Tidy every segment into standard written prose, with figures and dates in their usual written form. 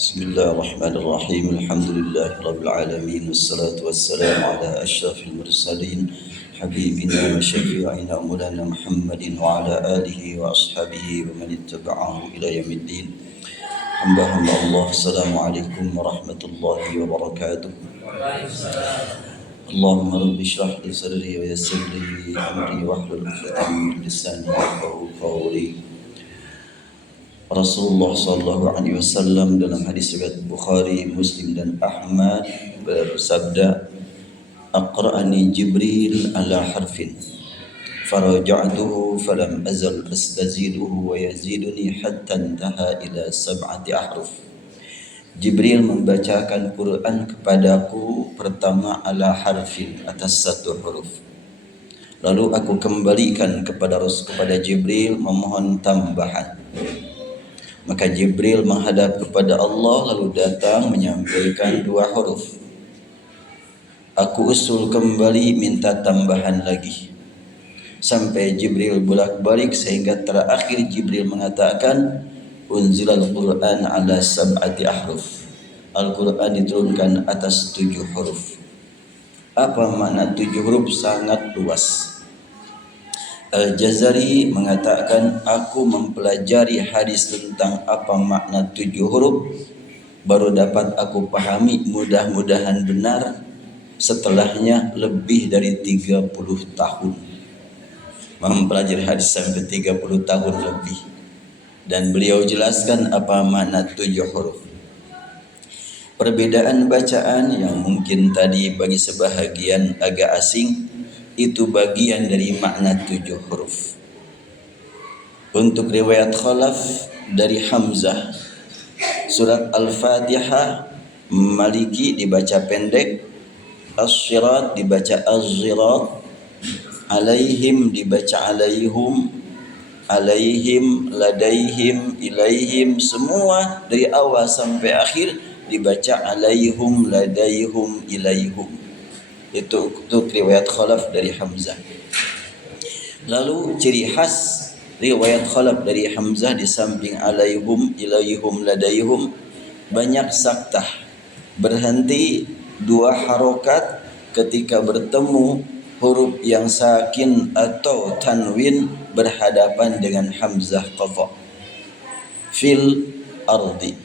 Bismillahirrahmanirrahim. Alhamdulillahirabbil alamin wassalatu wassalamu ala asyrafil mursalin habibina wa syafi'ina maulana Muhammadin wa ala alihi wa ashabihi wa man ittaba'ahu ila yaumiddin. Hamba-hamba Allah, assalamualaikum warahmatullahi wabarakatuh. Allahumma rabbi shrah li sadri wa yassir li amri wahlul 'uqdatam min lisani yafqahu qawli. Rasulullah sallallahu alaihi wasallam dalam hadis riwayat Bukhari, Muslim dan Ahmad bersabda, "Aqra'ani Jibril ala harfin faraja'tuhu falam azal astaziduhu wa yaziduni hatta intaha ila sab'ati ahruf." Jibril membacakan Quran kepadaku pertama ala harfin, atas satu huruf. Lalu aku kembalikan kepada Jibril memohon tambahan. Maka Jibril menghadap kepada Allah lalu datang menyampaikan dua huruf. Aku usul kembali minta tambahan lagi. Sampai Jibril bolak-balik sehingga terakhir Jibril mengatakan, unzilal Qur'an ala sab'ati ahruf. Al-Quran diturunkan atas 7 huruf. Apa makna 7 huruf? Sangat luas. Al-Jazari mengatakan, aku mempelajari hadis tentang apa makna 7 huruf, baru dapat aku pahami, mudah-mudahan benar, setelahnya lebih dari 30 tahun. Mempelajari hadis sampai 30 tahun lebih. Dan beliau jelaskan apa makna 7 huruf. Perbedaan bacaan yang mungkin tadi bagi sebahagian agak asing, itu bagian dari makna 7 huruf. Untuk riwayat Khalaf dari Hamzah, surat Al-Fatihah Maliki dibaca pendek, As-Sirat dibaca Az-Zirat, Alaihim dibaca Alaihum, Alaihim, Ladaihim, Ilaihim, semua dari awal sampai akhir dibaca Alaihum, Ladaihum, Ilaihum. Itu riwayat Khalaf dari Hamzah. Lalu ciri khas riwayat Khalaf dari Hamzah, di samping alaihum, ilaihum, ladaihum, banyak saktah, berhenti 2 harokat ketika bertemu huruf yang sakin atau tanwin berhadapan dengan Hamzah qadha. Fil ardi.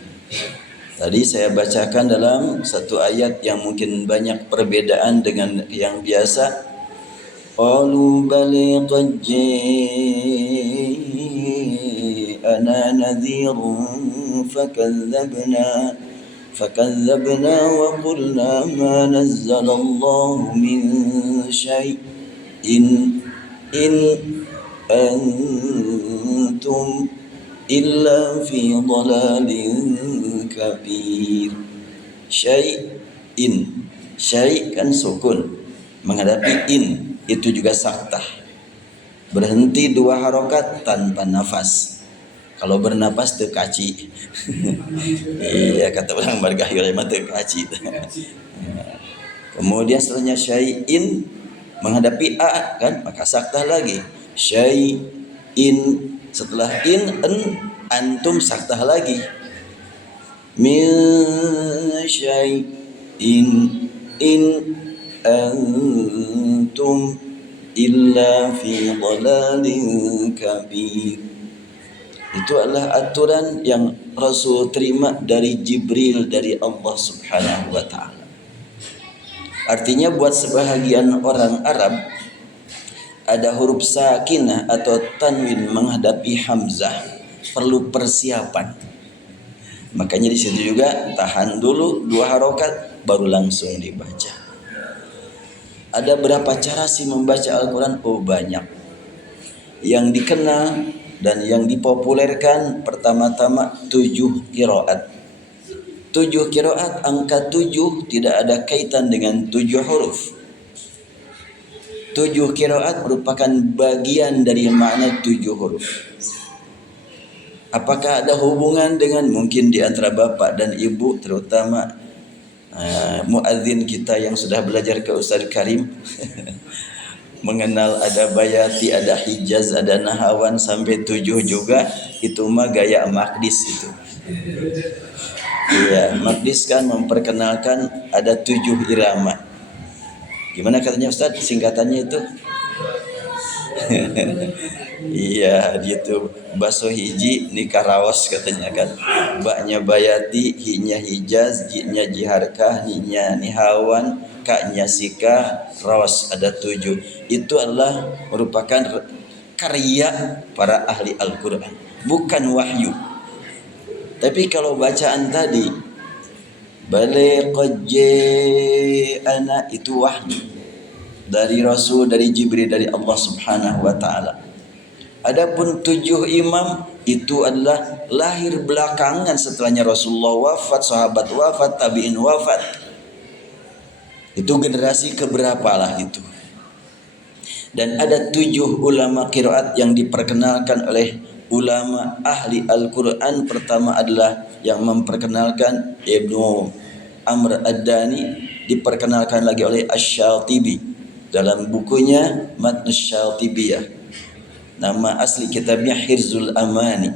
Tadi saya bacakan dalam satu ayat yang mungkin banyak perbedaan dengan yang biasa. Qalu bali qad ji'ana nadhirun fakadzabna wa qulna ma nazzala Allahu min syai'in in antum illa fi dhalalin kabir. Syai'in, syai' kan sukun, menghadapi in itu juga saktah, berhenti 2 harokat tanpa nafas. Kalau bernapas teu kaci. Iya, kata orang Margahira mah teu kaci. Kemudian setelahnya syai'in menghadapi a kan, maka saktah lagi. Syai'in, setelah in antum saktah lagi. Min syai'in in antum illa fi dhalalin kabir. Itu adalah aturan yang Rasul terima dari Jibril, dari Allah Subhanahu wa ta'ala. Artinya buat sebahagian orang Arab, ada huruf sakinah atau tanwin menghadapi hamzah perlu persiapan. Makanya di situ juga tahan dulu 2 harokat baru langsung dibaca. Ada berapa cara sih membaca Al-Quran? Oh, banyak. Yang dikenal dan yang dipopulerkan pertama-tama 7 qiraat. 7 qiraat, angka 7 tidak ada kaitan dengan 7 huruf. 7 qiraat merupakan bagian dari makna 7 huruf. Apakah ada hubungan dengan mungkin di antara bapak dan ibu, terutama muadzin kita yang sudah belajar ke Ustaz Karim mengenal ada bayati, ada hijaz, ada nahawan sampai 7 juga, itu mah gaya makdis itu. Iya, Maqdis kan memperkenalkan ada 7 irama. Gimana katanya Ustadz singkatannya itu? Iya gitu. Baso hiji nikah rawas katanya kan. Baknya bayati, hinya hijaz, jinya jiharkah, ninya nihawan, kaknya sika, rawas ada 7. Itu adalah merupakan karya para ahli Al-Quran, bukan wahyu. Tapi kalau bacaan tadi baligh ana itu wahyu dari Rasul, dari Jibril, dari Allah Subhanahu wa taala. Adapun 7 imam itu adalah lahir belakangan setelahnya Rasulullah wafat, sahabat wafat, tabi'in wafat. Itu generasi keberapa lah itu. Dan ada 7 ulama qiraat yang diperkenalkan oleh ulama ahli Al-Quran. Pertama adalah yang memperkenalkan Ibnu Amr Ad-Dani, diperkenalkan lagi oleh Asy-Syatibi dalam bukunya Matnus Syatibiyah. Nama asli kitabnya Hirzul Amani.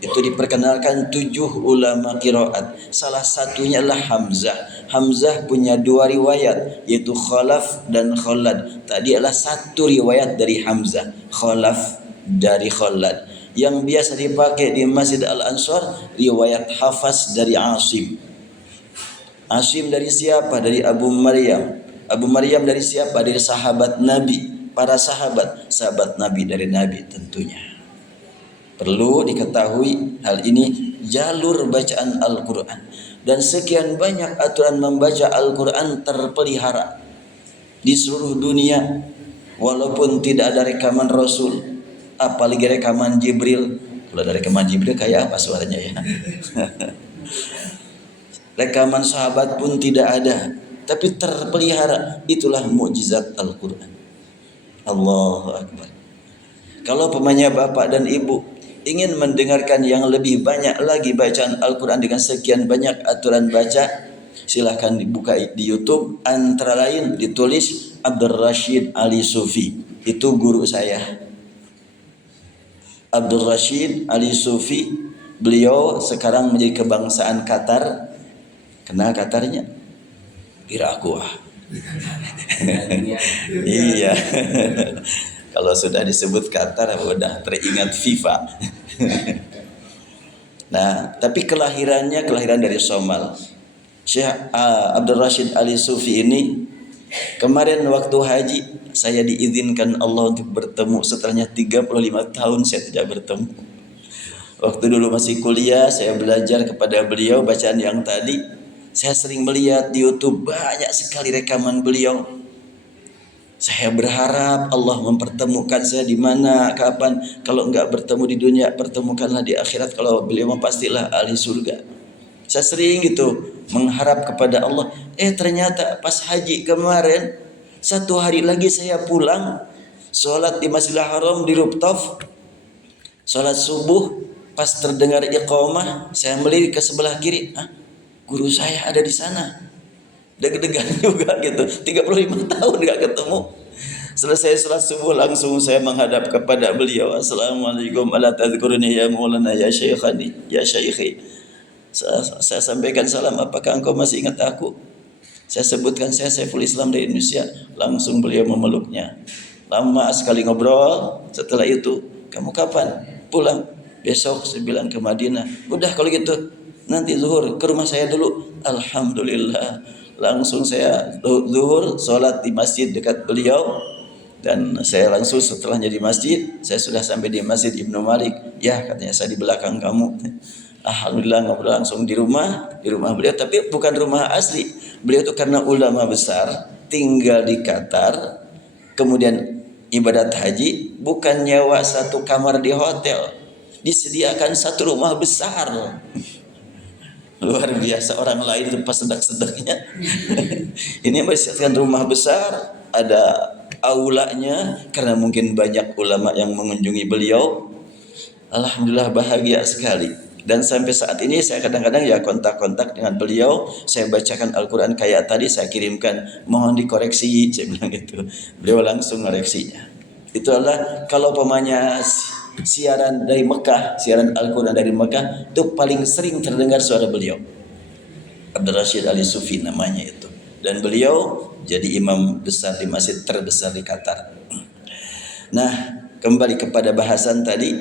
Itu diperkenalkan 7 ulama qiraat. Salah satunya adalah Hamzah. Hamzah punya 2 riwayat, yaitu Khalaf dan Khalad. Tadi adalah 1 riwayat dari Hamzah, Khalaf dari Khalad. Yang biasa dipakai di Masjid Al-Ansar riwayat Hafs dari Asim. Asim dari siapa? Dari Abu Maryam. Abu Maryam dari siapa? Dari sahabat Nabi. Para sahabat Nabi dari Nabi tentunya. Perlu diketahui hal ini, jalur bacaan Al-Quran. Dan sekian banyak aturan membaca Al-Quran terpelihara di seluruh dunia. Walaupun tidak ada rekaman Rasul, apalagi rekaman Jibril. Kalau ada rekaman Jibril kayak apa suaranya ya? Rekaman sahabat pun tidak ada, tapi terpelihara. Itulah mukjizat Al-Quran. Allahu Akbar. Kalau pemanya bapak dan ibu ingin mendengarkan yang lebih banyak lagi bacaan Al-Quran dengan sekian banyak aturan baca, silahkan dibuka di YouTube. Antara lain ditulis Abdul Rashid Ali Sufi. Itu guru saya, Abdul Rashid Ali Sufi. Beliau sekarang menjadi kebangsaan Qatar. Kenal Qatarnya? Pirakuah. Iya. Kalau sudah disebut Qatar udah teringat FIFA. Nah, tapi kelahiran dari Somal. Syekh Abdul Rashid Ali Sufi ini kemarin waktu haji saya diizinkan Allah untuk bertemu. Setelahnya 35 tahun saya tidak bertemu. Waktu dulu masih kuliah saya belajar kepada beliau bacaan yang tadi. Saya sering melihat di YouTube banyak sekali rekaman beliau. Saya berharap Allah mempertemukan saya di mana, kapan. Kalau enggak bertemu di dunia, pertemukanlah di akhirat. Kalau beliau pastilah ahli surga. Saya sering gitu mengharap kepada Allah. Ternyata pas haji kemarin, 1 hari lagi saya pulang, sholat di Masjidil Haram di rooftop, sholat subuh. Pas terdengar iqamah, saya melirik ke sebelah kiri. Guru saya ada di sana. Deg-degan juga gitu. 35 tahun gak ketemu. Selesai sholat subuh langsung saya menghadap kepada beliau. Assalamualaikum ala tadhkuruni ya maulana ya syekhani ya syekhi. Saya sampaikan salam, apakah engkau masih ingat aku? Saya sebutkan saya Saiful Islam dari Indonesia. Langsung beliau memeluknya. Lama sekali ngobrol. Setelah itu, kamu kapan pulang? Besok saya bilang ke Madinah. Udah kalau gitu nanti zuhur ke rumah saya dulu. Alhamdulillah, langsung saya zuhur sholat di masjid dekat beliau. Dan saya langsung setelahnya di masjid, saya sudah sampai di Masjid Ibnu Malik. Ya katanya, saya di belakang kamu. Alhamdulillah ngobrol langsung di rumah beliau. Tapi bukan rumah asli. Beliau itu karena ulama besar, tinggal di Qatar, kemudian ibadat haji, bukan nyewa 1 kamar di hotel, disediakan 1 rumah besar. Luar biasa, orang lain itu pas sedek-sedeknya. Ini disediakan rumah besar, ada aulanya, karena mungkin banyak ulama yang mengunjungi beliau. Alhamdulillah bahagia sekali. Dan sampai saat ini saya kadang-kadang ya kontak-kontak dengan beliau. Saya bacakan Al-Quran kayak tadi, saya kirimkan, mohon dikoreksi, saya bilang gitu. Beliau langsung koreksinya. Itu adalah kalau pemanya siaran dari Mekah, siaran Al-Quran dari Mekah, itu paling sering terdengar suara beliau. Abdul Rashid Ali Sufi namanya itu. Dan beliau jadi imam besar di masjid terbesar di Qatar. Nah, kembali kepada bahasan tadi.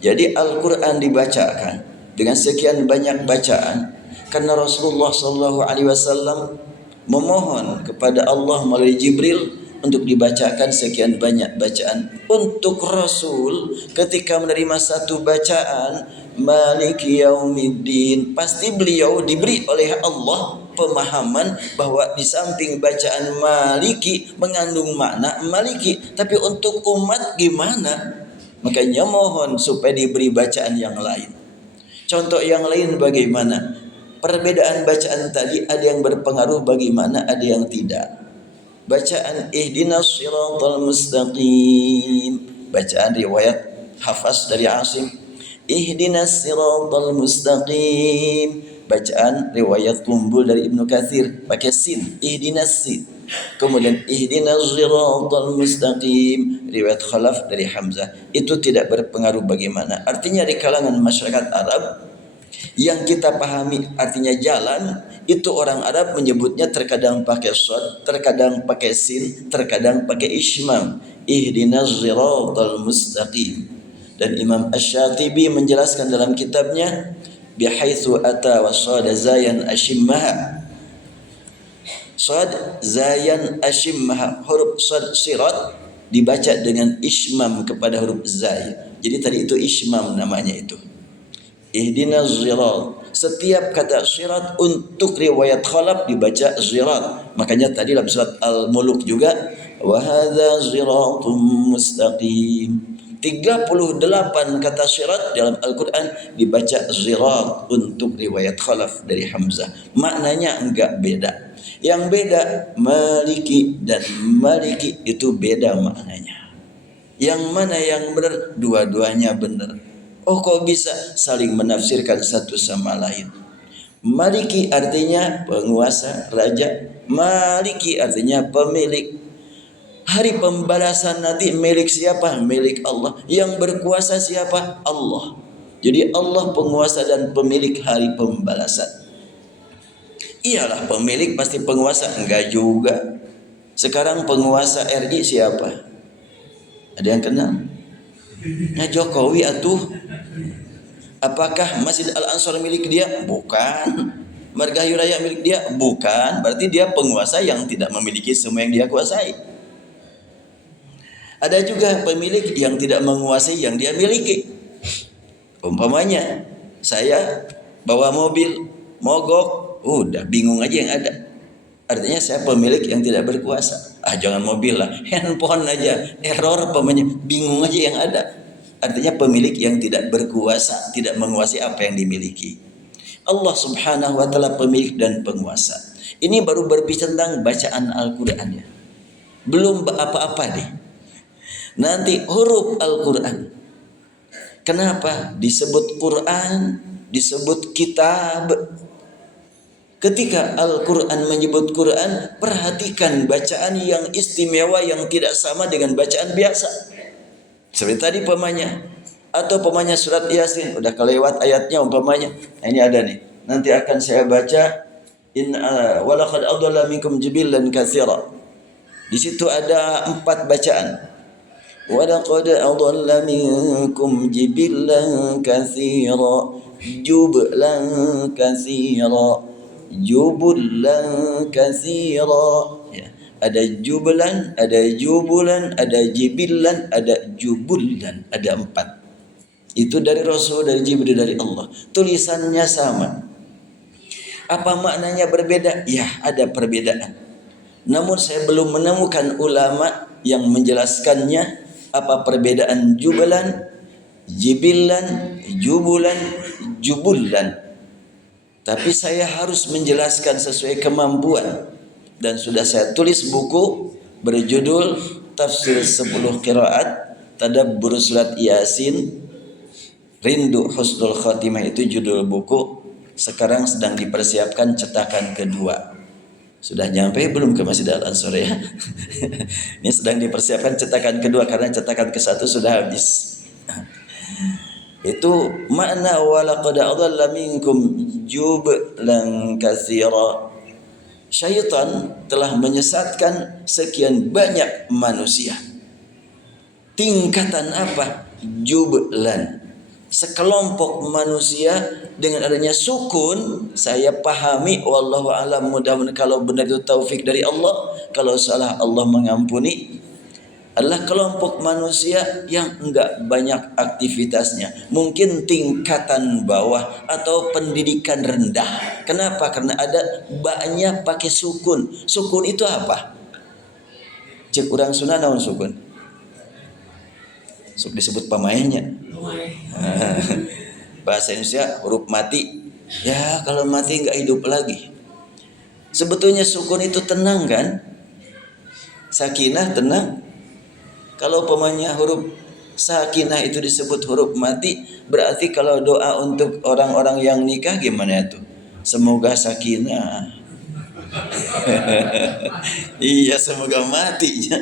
Jadi Al-Quran dibacakan dengan sekian banyak bacaan karena Rasulullah SAW memohon kepada Allah melalui Jibril untuk dibacakan sekian banyak bacaan. Untuk Rasul ketika menerima satu bacaan Maliki Yaumiddin, pasti beliau diberi oleh Allah pemahaman bahwa di samping bacaan Maliki mengandung makna Maliki, tapi untuk umat gimana? Makanya mohon supaya diberi bacaan yang lain. Contoh yang lain bagaimana? Perbedaan bacaan tadi ada yang berpengaruh bagaimana, ada yang tidak. Bacaan ihdinas siratal mustaqim, bacaan riwayat Hafs dari Asim, ihdinas siratal mustaqim. Bacaan riwayat Kumbul dari Ibnu Katsir pakai sin, ihdinas sin. Kemudian ihdinas siratal mustaqim riwayat Khalaf dari Hamzah. Itu tidak berpengaruh bagaimana. Artinya di kalangan masyarakat Arab yang kita pahami artinya jalan, itu orang Arab menyebutnya terkadang pakai shad, terkadang pakai sin, terkadang pakai ismam. Ihdinas siratal mustaqim. Dan Imam Asy-Syatibi menjelaskan dalam kitabnya bihaitsu ata wa shad zayan ashimmaha. Shad zayan ashimmaha, huruf shad sirat dibaca dengan ismam kepada huruf zay. Jadi tadi itu ismam namanya itu. Ihdinas zirat. Setiap kata sirat untuk riwayat Khalaf dibaca zirat. Makanya tadi dalam surat Al-Muluk juga wa hadza ziratum mustaqim. 38 kata sirat dalam Al-Quran dibaca zirat untuk riwayat Khalaf dari Hamzah. Maknanya enggak beda. Yang beda maliki dan maliki itu beda maknanya. Yang mana yang benar? Dua-duanya benar. Oh, kok bisa saling menafsirkan satu sama lain? Maliki artinya penguasa, raja. Maliki artinya pemilik. Hari pembalasan nanti milik siapa? Milik Allah. Yang berkuasa siapa? Allah. Jadi Allah penguasa dan pemilik hari pembalasan. Iyalah pemilik pasti penguasa. Enggak juga. Sekarang penguasa RI siapa? Ada yang kenal? Nah, Jokowi atuh. Apakah Masjid Al-Ansar milik dia? Bukan. Margahayu Raya milik dia? Bukan. Berarti dia penguasa yang tidak memiliki semua yang dia kuasai. Ada juga pemilik yang tidak menguasai yang dia miliki. Umpamanya saya bawa mobil mogok, udah bingung aja yang ada. Artinya saya pemilik yang tidak berkuasa. Jangan mobil lah, handphone aja error, umpamanya bingung aja yang ada. Artinya pemilik yang tidak berkuasa, tidak menguasai apa yang dimiliki. Allah Subhanahu wa taala pemilik dan penguasa. Ini baru berbicara tentang bacaan Al-Qur'an ya. Belum apa-apa deh. Nanti huruf Al-Quran. Kenapa disebut Quran, disebut kitab? Ketika Al-Quran menyebut Quran, perhatikan bacaan yang istimewa yang tidak sama dengan bacaan biasa. Seperti tadi umpamanya, atau umpamanya surat Yasin, udah kelewat ayatnya umpamanya. Ini ada nih. Nanti akan saya baca walaqad adalla minkum jibillan katsira. Di situ ada 4 bacaan. Walaqad adalla minkum jibillan katsira, jublan katsira, jublan katsira. Ya, ada jublan, ada jubulan, ada jibillan, ada jubullan, ada 4. Itu dari Rasul, dari Jibril, dari Allah. Tulisannya sama. Apa maknanya berbeda? Ya, ada perbedaan. Namun saya belum menemukan ulama yang menjelaskannya apa perbedaan jubalan, jibilan, jubulan, jubullan. Tapi saya harus menjelaskan sesuai kemampuan. Dan sudah saya tulis buku berjudul Tafsir 10 Qiraat Tadabbur Surat Yasin, Rindu Husnul Khatimah, itu judul buku. Sekarang sedang dipersiapkan cetakan kedua. Sudah nyampe belum ke Masjid Al-Ansar ya? Ini sedang dipersiapkan cetakan kedua karena cetakan ke-1 sudah habis. Itu makna walaqad adalla minkum jublan katsira. Syaitan telah menyesatkan sekian banyak manusia. Tingkatan apa? Jublan. Sekelompok manusia dengan adanya sukun, saya pahami wallahu alam, mudah-mudahan kalau benar itu taufik dari Allah, kalau salah Allah mengampuni, adalah kelompok manusia yang enggak banyak aktivitasnya, mungkin tingkatan bawah atau pendidikan rendah. Kenapa? Karena ada baknya pakai sukun. Sukun itu apa? Cek urang Sunda naon sukun? Sok disebut pamainnya. Bahasa Indonesia huruf mati. Ya kalau mati nggak hidup lagi. Sebetulnya sukun itu tenang kan? Sakinah tenang. Kalau pemainnya huruf sakinah itu disebut huruf mati, berarti kalau doa untuk orang-orang yang nikah gimana tuh? Semoga sakinah. Iya, semoga mati.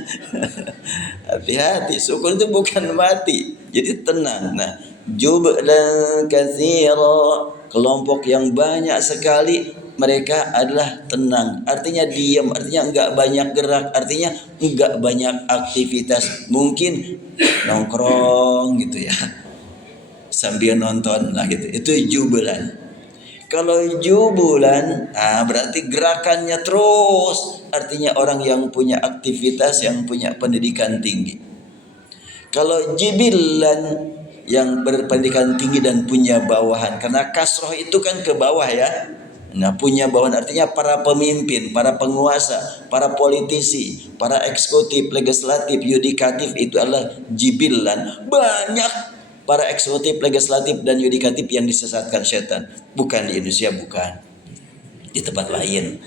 Hati-hati, sukun itu bukan mati, jadi tenang. Nah, jublan katsira, kelompok yang banyak sekali, mereka adalah tenang, artinya diam, artinya enggak banyak gerak, artinya enggak banyak aktivitas, mungkin nongkrong gitu ya, sambil nonton lah gitu. Itu jublan. Kalau jubulan, berarti gerakannya terus, artinya orang yang punya aktivitas, yang punya pendidikan tinggi. Kalau jibilan, yang berpendidikan tinggi dan punya bawahan, karena kasroh itu kan ke bawah ya. Nah, punya bawahan artinya para pemimpin, para penguasa, para politisi, para eksekutif, legislatif, yudikatif, itu adalah jibilan. Banyak para eksekutif, legislatif, dan yudikatif yang disesatkan setan. Bukan di Indonesia, bukan. Di tempat lain.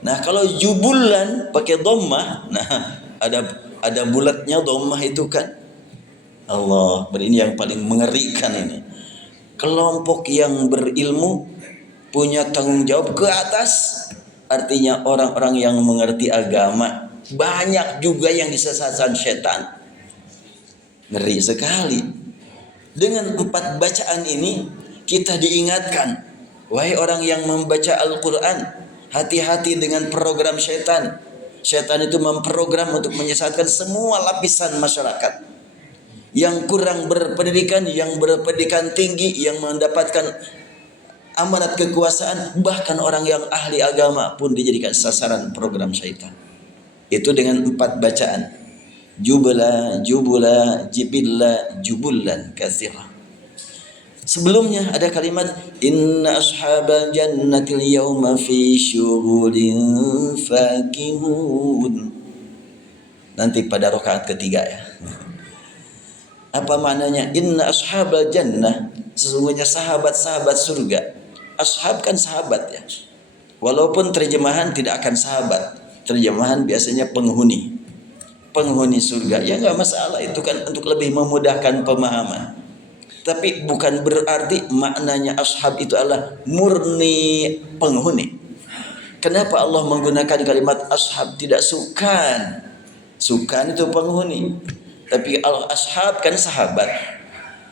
Nah, kalau jubulan pakai dhammah, nah ada bulatnya dhammah itu kan. Allah, ini yang paling mengerikan ini. Kelompok yang berilmu punya tanggung jawab ke atas, artinya orang-orang yang mengerti agama. Banyak juga yang disesatkan setan. Ngeri sekali. Dengan 4 bacaan ini kita diingatkan, wahai orang yang membaca Al-Quran, hati-hati dengan program setan. Setan itu memprogram untuk menyesatkan semua lapisan masyarakat. Yang kurang berpendidikan, yang berpendidikan tinggi, yang mendapatkan amanat kekuasaan, bahkan orang yang ahli agama pun dijadikan sasaran program syaitan. Itu dengan 4 bacaan. Jubla, jubula, jibilla, jubulan katsira. Sebelumnya ada kalimat inna ashabal jannatil yawma fi syughulin fakihun. Nanti pada rakaat ketiga ya. Apa maknanya? Inna ashabal jannah, sesungguhnya sahabat-sahabat surga. Ashab kan sahabat ya. Walaupun terjemahan tidak akan sahabat, terjemahan biasanya penghuni surga, ya nggak masalah, itu kan untuk lebih memudahkan pemahaman. Tapi bukan berarti maknanya ashab itu adalah murni penghuni. Kenapa Allah menggunakan kalimat ashab, tidak sukan? Sukan itu penghuni, tapi al-ashab kan sahabat.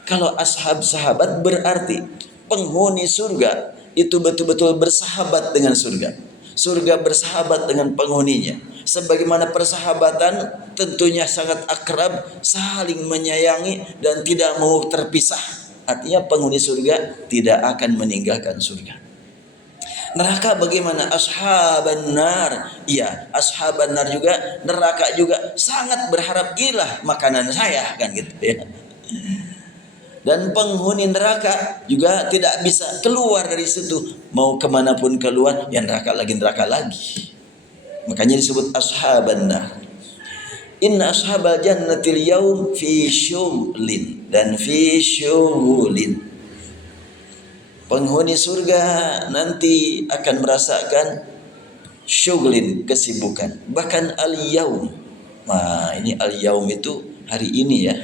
Kalau ashab sahabat berarti penghuni surga itu betul-betul bersahabat dengan surga. Surga bersahabat dengan penghuninya. Sebagaimana persahabatan tentunya sangat akrab, saling menyayangi dan tidak mau terpisah. Artinya penghuni surga tidak akan meninggalkan surga. Neraka bagaimana? Ashaban nar. Iya, ashaban nar juga, neraka juga sangat berharap ilah makanan saya kan gitu ya. Dan penghuni neraka juga tidak bisa keluar dari situ. Mau kemanapun keluar, ya neraka lagi. Makanya disebut ashaban nar. Inna ashabal jannatil yaum fi syughlin, dan fi syughulin. Penghuni surga nanti akan merasakan syughlin, kesibukan. Bahkan al-yaum. Nah, ini al-yaum itu hari ini ya.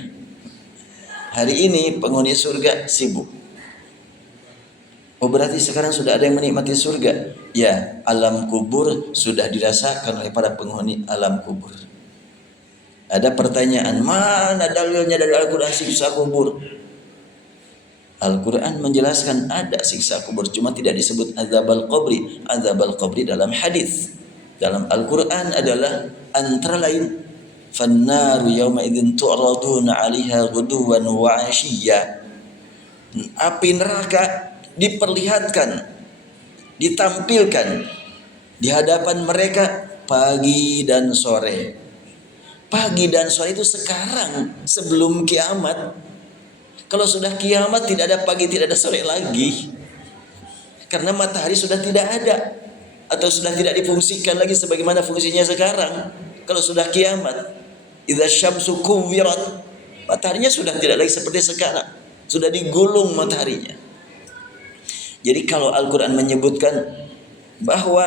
Hari ini penghuni surga sibuk. Oh, berarti sekarang sudah ada yang menikmati surga. Ya, alam kubur sudah dirasakan oleh para penghuni alam kubur. Ada pertanyaan, mana dalilnya dari Al-Quran siksa kubur? Al-Quran menjelaskan ada siksa kubur, cuma tidak disebut azabal qabri. Azabal qabri dalam hadis. Dalam Al-Quran adalah antara lain fannaru yawma idzin tu'raduna 'alaiha ghuduwan wa 'ashiyya. Api neraka diperlihatkan, ditampilkan di hadapan mereka pagi dan sore. Pagi dan sore itu sekarang sebelum kiamat. Kalau sudah kiamat tidak ada pagi, tidak ada sore lagi. Karena matahari sudah tidak ada atau sudah tidak difungsikan lagi sebagaimana fungsinya sekarang. Kalau sudah kiamat, idza syamsu kuwirat, mataharinya sudah tidak lagi seperti sekarang. Sudah digulung mataharinya. Jadi kalau Al-Qur'an menyebutkan bahwa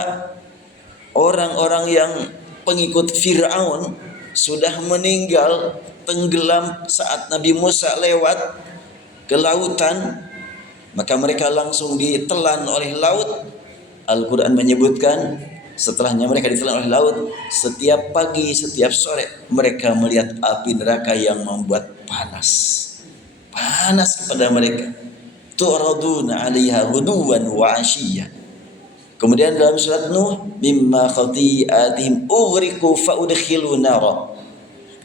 orang-orang yang pengikut Fir'aun sudah meninggal tenggelam saat Nabi Musa lewat ke lautan, maka mereka langsung ditelan oleh laut. Al-Quran menyebutkan setelahnya mereka ditelan oleh laut, setiap pagi, setiap sore mereka melihat api neraka yang membuat panas kepada mereka. Tu'raduna 'alaiha ghuduwan wa 'ashiyya. Kemudian dalam surat Nuh, mimma khati'atihim ughriqu fa'udkhilu nara.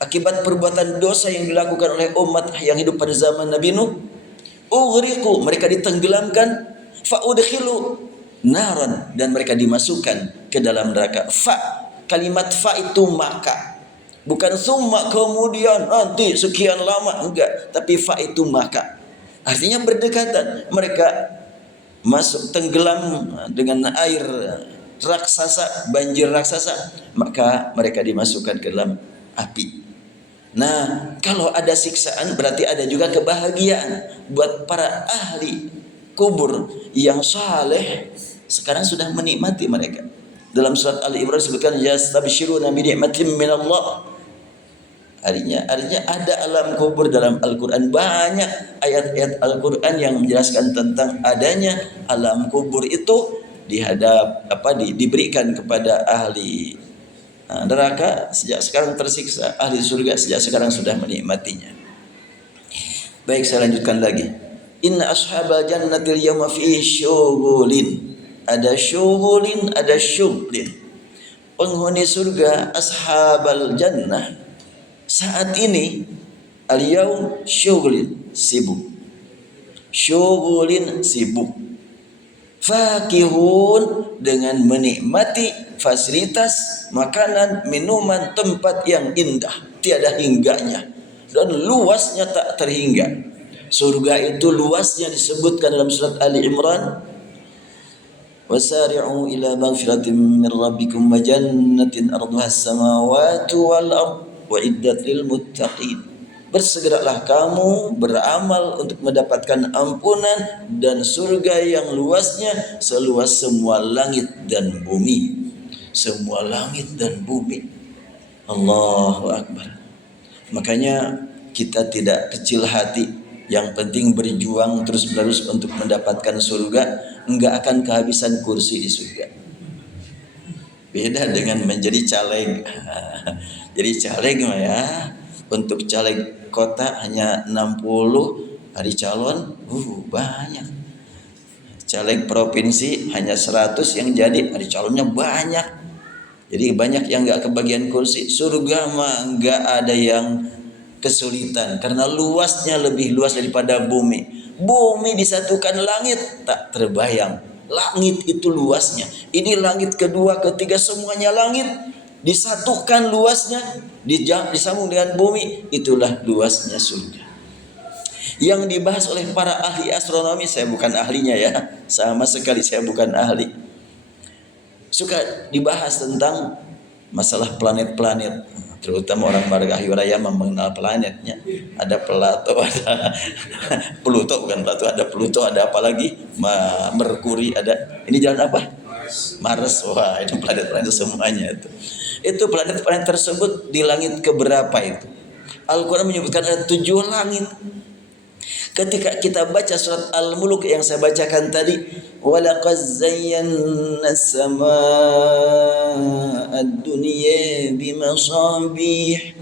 Akibat perbuatan dosa yang dilakukan oleh umat yang hidup pada zaman Nabi Nuh, ughriqu, mereka ditenggelamkan, fa'udkhilu naran, dan mereka dimasukkan ke dalam neraka. Kalimat fa itu maka, bukan summa kemudian nanti sekian lama, enggak, tapi fa itu maka. Artinya berdekatan, mereka masuk tenggelam dengan air raksasa, banjir raksasa, maka mereka dimasukkan ke dalam api. Nah, kalau ada siksaan berarti ada juga kebahagiaan buat para ahli kubur yang saleh. Sekarang sudah menikmati mereka. Dalam surat Ali Imran disebutkan yastabshiruna bi ni'matin minallah. Artinya ada alam kubur dalam Al-Quran. Banyak ayat-ayat Al-Quran yang menjelaskan tentang adanya alam kubur itu diberikan kepada ahli neraka sejak sekarang tersiksa, ahli surga sejak sekarang sudah menikmatinya. Baik, saya lanjutkan lagi. Inna ashabal jannatil yawma fi syughulin. Ada syughulin, ada syughlin. Penghuni surga ashabal jannah saat ini al-yaum syughlin, sibuk. Syughulin, sibuk. Fakihun, dengan menikmati fasilitas makanan, minuman, tempat yang indah tiada hingganya dan luasnya tak terhingga. Surga itu luasnya disebutkan dalam surat Ali Imran, wasari'u ila maghfiratin min rabbikum wa jannatin arduha as-samawati wal ard wa iddat lil muttaqin. Bersegeralah kamu beramal untuk mendapatkan ampunan dan surga yang luasnya seluas semua langit dan bumi. Semua langit dan bumi. Allahu Akbar. Makanya kita tidak kecil hati. Yang penting berjuang terus menerus untuk mendapatkan surga. Enggak akan kehabisan kursi di surga. Beda dengan menjadi caleg. Jadi caleg mah ya, untuk caleg kota hanya 60 hari calon, banyak. Caleg provinsi hanya 100 yang jadi, hari calonnya banyak. Jadi banyak yang enggak kebagian kursi. Surga mah enggak ada yang kesulitan karena luasnya lebih luas daripada bumi. Bumi disatukan langit tak terbayang. Langit itu luasnya. Ini langit kedua, ketiga, semuanya langit disatukan luasnya, disambung dengan bumi, itulah luasnya surga. Yang dibahas oleh para ahli astronomi, saya bukan ahlinya ya, sama sekali saya bukan ahli. Suka dibahas tentang masalah planet-planet, terutama orang margahayu raya mengenal planetnya. Ada Plato, ada Pluto, bukan Plato, ada Pluto, ada apa lagi? Merkuri, ada. Ini jalan apa? Mars. Wah, itu planet-planet semuanya itu. Itu planet-planet tersebut di langit keberapa itu? Al-Quran menyebutkan ada 7 langit. Ketika kita baca surat Al-Mulk yang saya bacakan tadi, walaqad zayyana as-samaa'a ad-dunya bimasabih,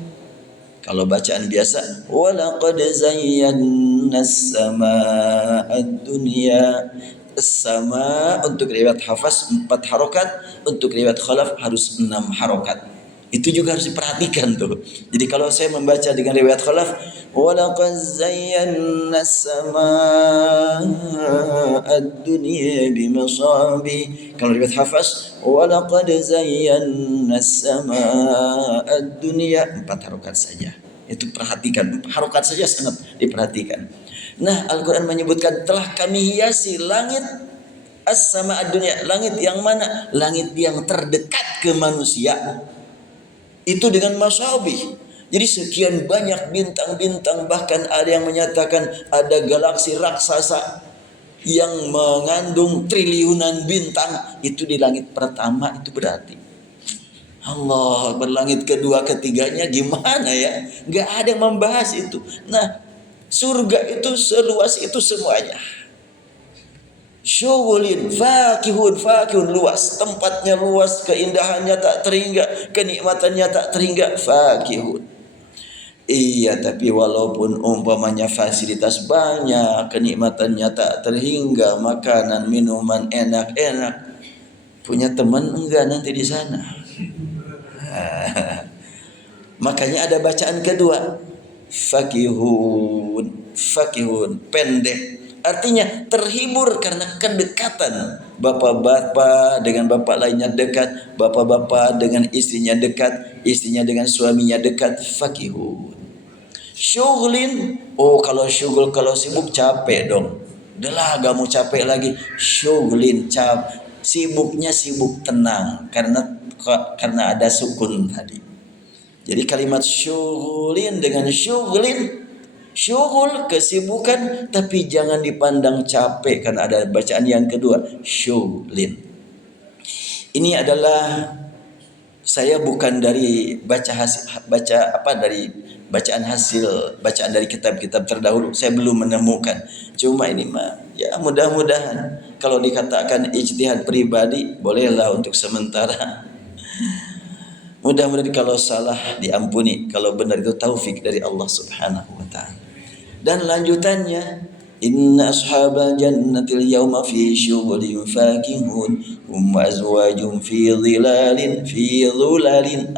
Kalau bacaan biasa, walaqad zayyana as-samaa'a dunya. As-sama untuk riwayat Hafs 4 harokat, untuk riwayat Khalaf harus 6 harokat. Itu juga harus diperhatikan tuh. Jadi kalau saya membaca dengan riwayat Khalaf, walaqad zayyana as-samaa'a dunya bimasabi. Kalau riwayat Hafs, walaqad zayyana as-samaa'a dunya, 4 harokat saja. Itu perhatikan, harokat saja sangat diperhatikan. Nah, Al-Quran menyebutkan telah kami hiasi langit as-samaa'a dunya. Langit yang mana? Langit yang terdekat ke manusia. Itu dengan masabih. Jadi sekian banyak bintang-bintang, bahkan ada yang menyatakan ada galaksi raksasa yang mengandung triliunan bintang. Itu di langit pertama, itu berarti Allah, berlangit kedua ketiganya gimana ya? Gak ada yang membahas itu. Nah, surga itu seluas itu semuanya. Syughulin fakihun luas, tempatnya luas, keindahannya tak terhingga, kenikmatannya tak terhingga, fakihun. Iya, tapi walaupun umpamanya fasilitas banyak, kenikmatannya tak terhingga, makanan, minuman enak-enak, punya teman enggak nanti di sana? Makanya ada bacaan kedua, fakihun, pendek. Artinya terhibur karena kedekatan bapak-bapak dengan bapak lainnya dekat, bapak-bapak dengan istrinya dekat, istrinya dengan suaminya dekat. Fakihun. Syughlin, oh kalau syughul, kalau sibuk capek dong. Udah lah, gak mau capek lagi. Syughlin, sibuknya sibuk tenang karena ada sukun tadi. Jadi kalimat syughlin dengan syughlin, syughul kesibukan, tapi jangan dipandang capek karena ada bacaan yang kedua, syughlin. Ini adalah, saya bukan dari dari bacaan hasil bacaan dari kitab-kitab terdahulu, saya belum menemukan. Cuma ini mah ya mudah-mudahan kalau dikatakan ijtihad pribadi bolehlah untuk sementara. Mudah-mudahan kalau salah diampuni, kalau benar itu taufik dari Allah Subhanahu wa taala. Dan lanjutannya, inna ashabal jannatil yawma fi syughulin fakihun hum azwajum fi dhilalin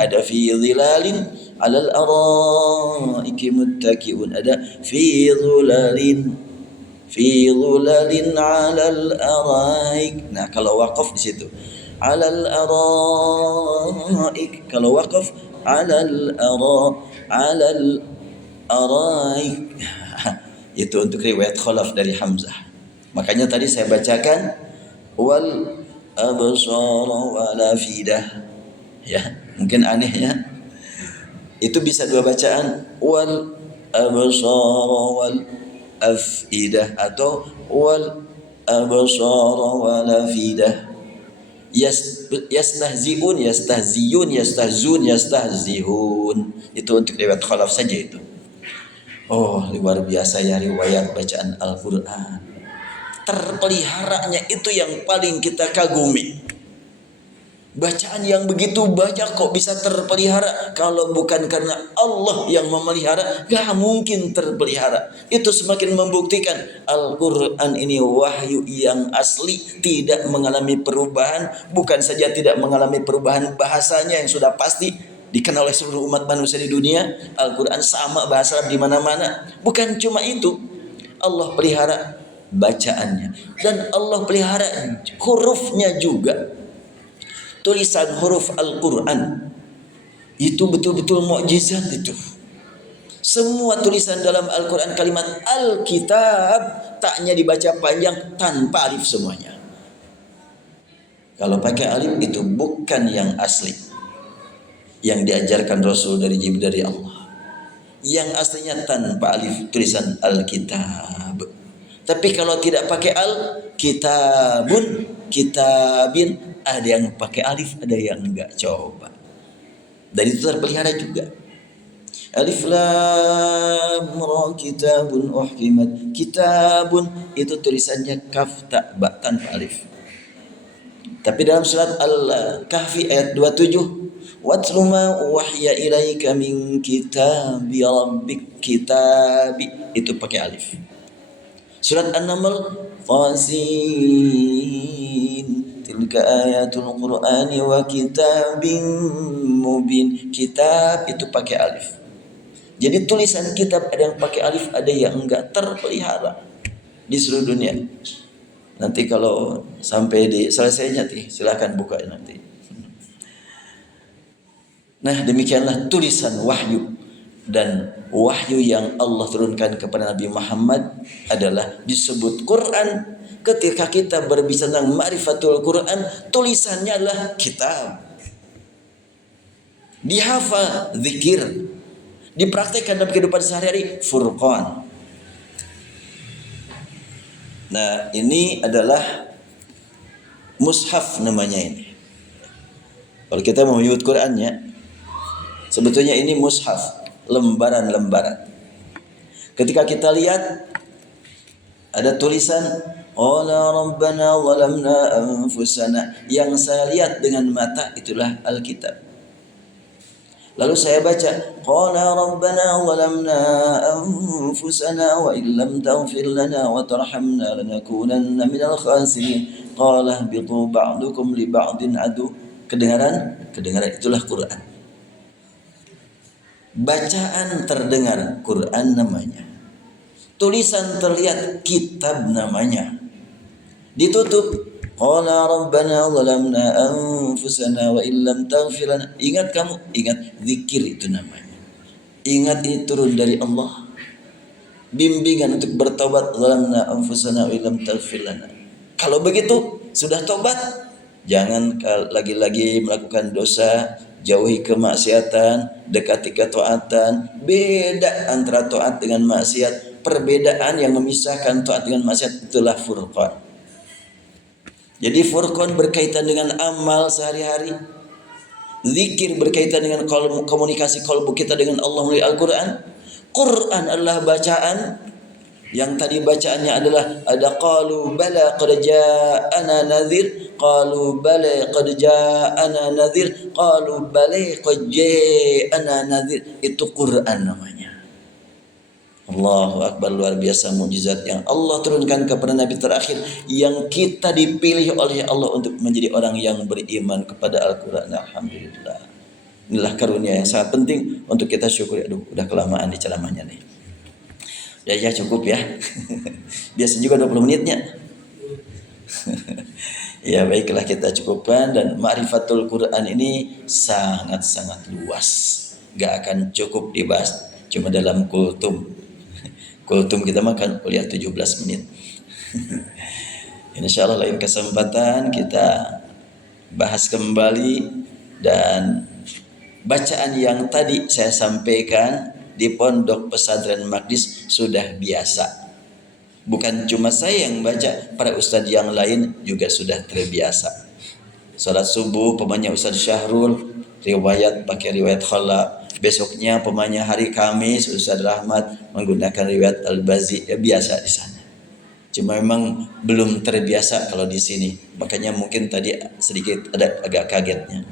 ada fi dhilalin alal araiki muttakiun, ada fi dhulalin alal araik. Nah, kalau waqaf di situ alal araik, kalau waqaf alal araik. Itu untuk riwayat Khalaf dari Hamzah. Makanya tadi saya bacakan wal absara wal afidah. Ya, mungkin aneh ya. Itu bisa dua bacaan, wal absara wal afidah atau wal absara wal afidah. Yastahziun, yastahzihun. Itu untuk riwayat Khalaf saja itu. Oh, luar biasa ya riwayat bacaan Al-Quran. Terpeliharanya itu yang paling kita kagumi. Bacaan yang begitu banyak kok bisa terpelihara. Kalau bukan karena Allah yang memelihara, gak mungkin terpelihara. Itu semakin membuktikan Al-Quran ini wahyu yang asli, tidak mengalami perubahan. Bukan saja tidak mengalami perubahan bahasanya yang sudah pasti dikenal oleh seluruh umat manusia di dunia. Al-Quran sama bahasa di mana-mana. Bukan cuma itu, Allah pelihara bacaannya, dan Allah pelihara hurufnya juga. Tulisan huruf Al-Quran itu betul-betul mukjizat itu. Semua tulisan dalam Al-Quran, kalimat Al-Kitab, taknya dibaca panjang tanpa alif semuanya. Kalau pakai alif itu bukan yang asli, yang diajarkan Rasul dari Jibril dari Allah. Yang aslinya tanpa alif, tulisan Al-Kitab. Tapi kalau tidak pakai Al-Kitabun, kitabin, ada yang pakai alif, ada yang enggak. Coba. Dan itu terpelihara juga. Alif lam ra kitabun uhkimat. Kitabun itu tulisannya kaf ta ba tanpa alif. Tapi dalam surat Al-Kahfi ayat 27, Watlu ma wahya ilaika min kitabi rabbik. Kitabi itu pakai alif. Surat An-Naml, Tasin, tilka ayatul Qur'ani wa kitabim mubin. Kitab itu pakai alif. Jadi tulisan kitab ada yang pakai alif, ada yang enggak, terpelihara di seluruh dunia. Nanti kalau sampai di selesainya silakan buka nanti. Nah, demikianlah tulisan wahyu. Dan wahyu yang Allah turunkan kepada Nabi Muhammad adalah disebut Quran. Ketika kita berbicara tentang ma'rifatul Quran, tulisannya adalah kitab. Dihafal, zikir. Dipraktikkan dalam kehidupan sehari-hari, Furqan. Nah, ini adalah mushaf namanya ini. Kalau kita mau menyebut Qurannya, sebetulnya ini mushaf, lembaran-lembaran. Ketika kita lihat ada tulisan Qala rabbana zalamna anfusana, yang saya lihat dengan mata itulah Alkitab. Lalu saya baca Qala rabbana zalamna anfusana wa illam taghfir lana wa tarhamna lanakunanna minal khasirin. Qala bitu ba'dukum li ba'din adu. Kedengaran itulah Quran. Bacaan terdengar, Quran namanya. Tulisan terlihat, kitab namanya. Ditutup, qala rabbana zalamna anfusana wa illam taghfir lana. Ingat kamu, ingat zikir itu namanya. Ingat ini turun dari Allah. Bimbingan untuk bertobat, zalamna anfusana wa illam taghfir lana. Kalau begitu, sudah tobat, jangan lagi-lagi melakukan dosa. Jauhi kemaksiatan, dekati ketaatan. Beda antara taat dengan maksiat. Perbedaan yang memisahkan taat dengan maksiat itulah furqan. Jadi furqan berkaitan dengan amal sehari-hari. Zikir berkaitan dengan komunikasi qalbu kita dengan Allah melalui Al-Quran. Quran adalah bacaan. Yang tadi bacaannya adalah ada qalu bala qad ja'ana nadhir, qalu bala qad ja'ana nadhir, qalu bala qad ja'ana nadhir. Itu Quran namanya. Allahu Akbar, luar biasa mukjizat yang Allah turunkan kepada Nabi terakhir, yang kita dipilih oleh Allah untuk menjadi orang yang beriman kepada Al-Quran. Alhamdulillah. Inilah karunia yang sangat penting untuk kita syukuri. Aduh, udah kelamaan di ceramahnya nih. Ya cukup ya. Biasa juga 20 menitnya. Ya baiklah, kita cukupkan. Dan ma'rifatul Quran ini sangat-sangat luas. Gak akan cukup dibahas cuma dalam kultum. Kultum kita makan kuliah 17 menit. Insyaallah lain kesempatan kita bahas kembali. Dan bacaan yang tadi saya sampaikan di pondok pesantren Maqdis sudah biasa. Bukan cuma saya yang baca, para ustadz yang lain juga sudah terbiasa. Salat subuh pemanya Ustadz Syahrul, riwayat pakai riwayat khala. Besoknya pemanya hari Kamis Ustadz Rahmat menggunakan riwayat Al-Bazi. Ya biasa di sana. Cuma memang belum terbiasa kalau di sini. Makanya mungkin tadi sedikit ada agak kagetnya.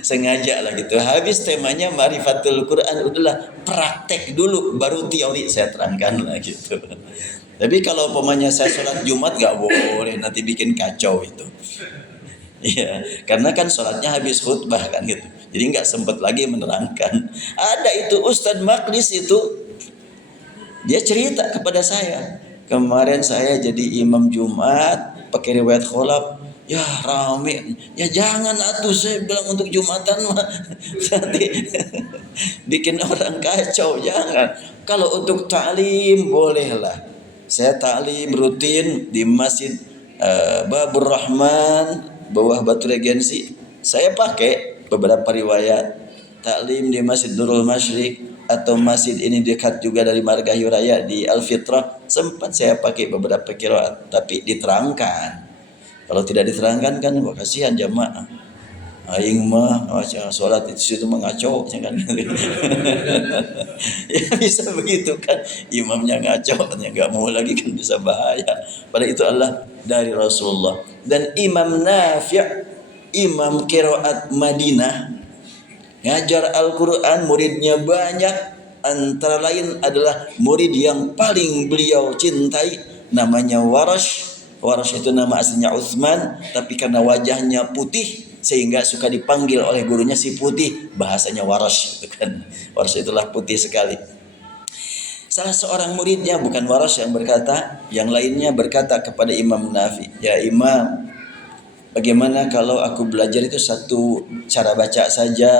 Sengaja lah gitu. Habis temanya Ma'rifatul Quran, udahlah praktek dulu baru teori saya terangkan lah gitu. Tapi kalau pemanya saya sholat Jumat gak boleh, nanti bikin kacau itu. Iya, karena kan sholatnya habis khutbah kan gitu. Jadi gak sempat lagi menerangkan. Ada itu Ustadz Maqdis itu, dia cerita kepada saya, kemarin saya jadi imam Jumat pakai riwayat kholaf. Ya rame, ya jangan atuh, saya bilang untuk Jumatan mah nanti bikin orang kacau, jangan. Kalau untuk ta'lim bolehlah. Saya ta'lim rutin di Masjid Babur Rahman bawah Batu Regensi. Saya pakai beberapa riwayat. Ta'lim di Masjid Nurul Masyriq atau masjid ini dekat juga dari Margahayu Raya di Al-Fitrah, sempat saya pakai beberapa qiraat, tapi diterangkan. Kalau tidak diterangkan kan kasihan jamaah. Aing mah sholat itu situ mengacau kan. Ya bisa begitu kan. Imamnya ngaco, nggak mau lagi kan bisa bahaya. Padahal itu adalah dari Rasulullah. Dan Imam Nafi' imam qiraat Madinah, ngajar Al-Quran, muridnya banyak. Antara lain adalah murid yang paling beliau cintai, namanya Warash. Warash itu nama aslinya Utsman, tapi karena wajahnya putih sehingga suka dipanggil oleh gurunya si putih, bahasanya Warash, gitu kan. Warash itulah putih sekali. Salah seorang muridnya, bukan Warash yang berkata, yang lainnya berkata kepada Imam Nafi, "Ya Imam, bagaimana kalau aku belajar itu satu cara baca saja?"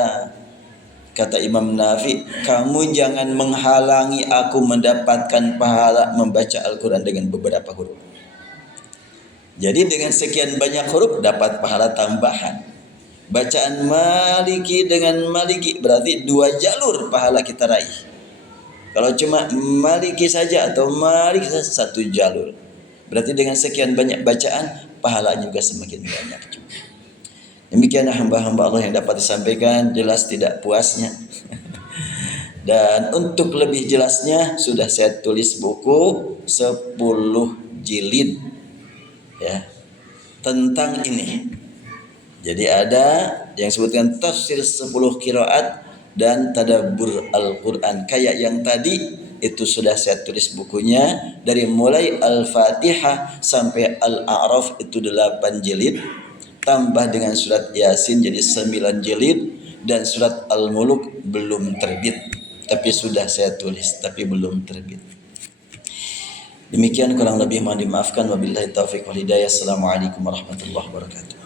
Kata Imam Nafi, "Kamu jangan menghalangi aku mendapatkan pahala membaca Al-Quran dengan beberapa huruf." Jadi dengan sekian banyak huruf dapat pahala tambahan. Bacaan Maliki dengan Maliki berarti 2 jalur pahala kita raih. Kalau cuma Maliki saja atau Malik saja 1 jalur. Berarti dengan sekian banyak bacaan pahala juga semakin banyak juga. Demikianlah hamba-hamba Allah yang dapat disampaikan, jelas tidak puasnya. Dan untuk lebih jelasnya sudah saya tulis buku 10 jilid ya tentang ini. Jadi ada yang sebutkan tafsir 10 qiraat dan tadabbur Al-Quran. Kayak yang tadi itu sudah saya tulis bukunya, dari mulai Al-Fatihah sampai Al-A'raf itu 8 jilid. Tambah dengan surat Yasin jadi 9 jilid, dan surat Al-Muluk belum terbit, tapi sudah saya tulis tapi belum terbit. Demikian kurang lebih mohon dimaafkan. Wabillahi taufiq wal hidayah. Assalamualaikum warahmatullahi wabarakatuh.